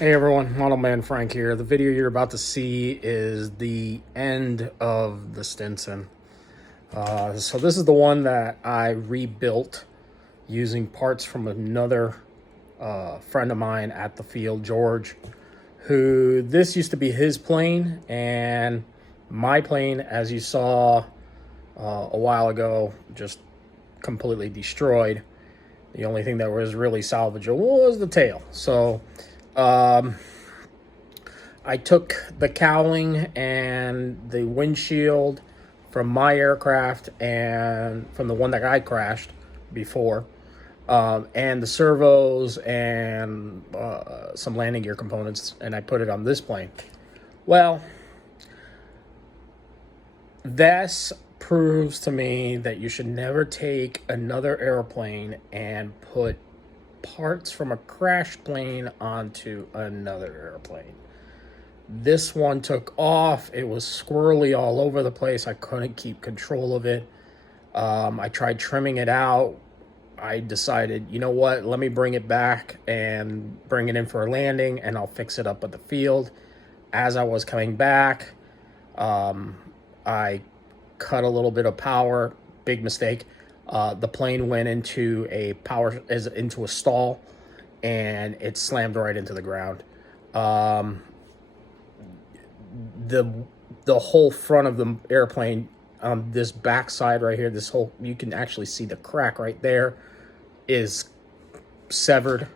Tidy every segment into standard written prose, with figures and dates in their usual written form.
Hey everyone, Model Man Frank here. The video you're about to see is the end of the Stinson. So this is the one that I rebuilt using parts from another friend of mine at the field, George, who this used to be his plane, and my plane, as you saw a while ago, just completely destroyed. The only thing that was really salvageable was the tail. So I took the cowling and the windshield from my aircraft and from the one that I crashed before, and the servos and some landing gear components, and I put it on this plane. Well, this proves to me that you should never take another airplane and put parts from a crashed plane onto another airplane. This one took off. It was squirrely all over the place. I couldn't keep control of it. I tried trimming it out. I decided, you know what, let me bring it back and bring it in for a landing, and I'll fix it up at the field. As I was coming back, I cut a little bit of power. Big mistake. The plane went into into a stall, and it slammed right into the ground. The whole front of the airplane, this back side right here, this whole, you can actually see the crack right there, is severed,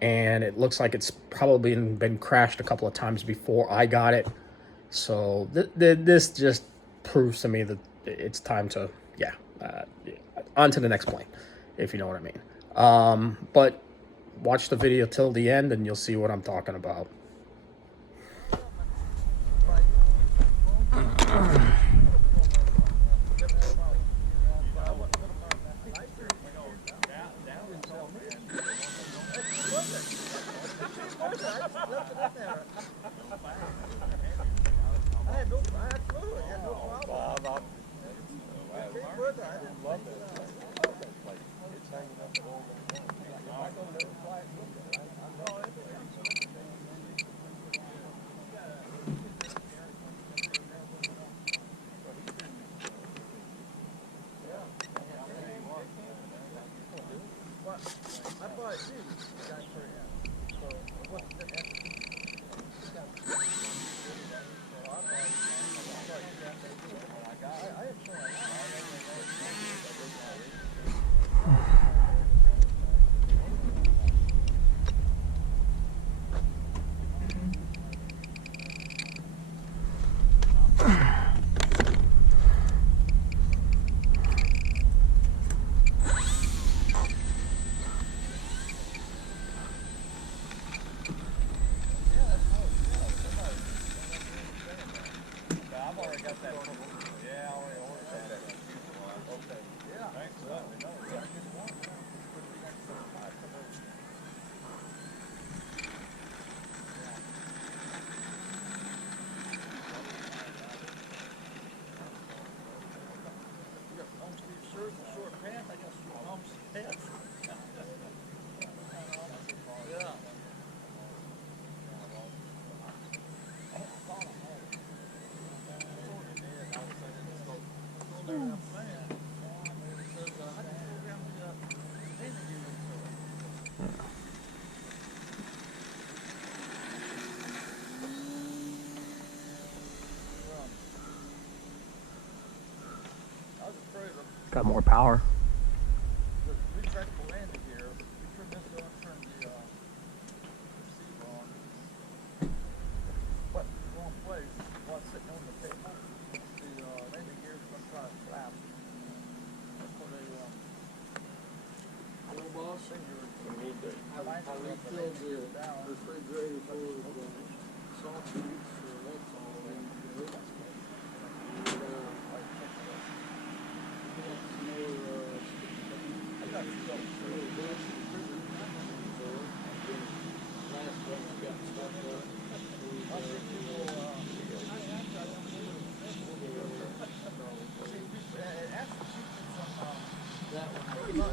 and it looks like it's probably been crashed a couple of times before I got it. So this just proves to me that it's time to on to the next plane, if you know what I mean. But watch the video till the end and you'll see what I'm talking about. Got more power.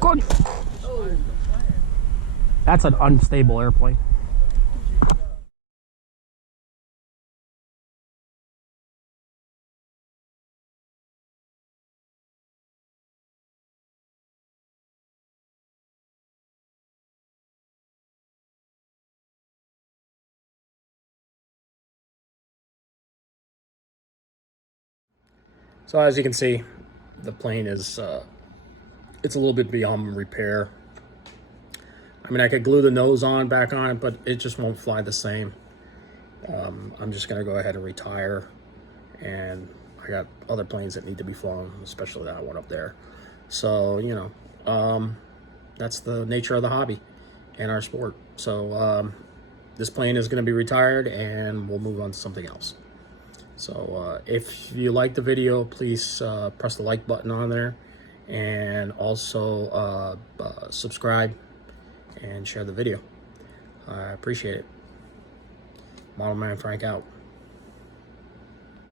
Good. That's an unstable airplane. So as you can see, the plane is, it's a little bit beyond repair. I mean, I could glue the nose back on it, but it just won't fly the same. I'm just gonna go ahead and retire, and I got other planes that need to be flown, especially that one up there. So, you know, that's the nature of the hobby and our sport. So this plane is gonna be retired, and we'll move on to something else. So if you like the video, please press the like button on there, and also subscribe and share the video. I appreciate it. Model Man Frank out.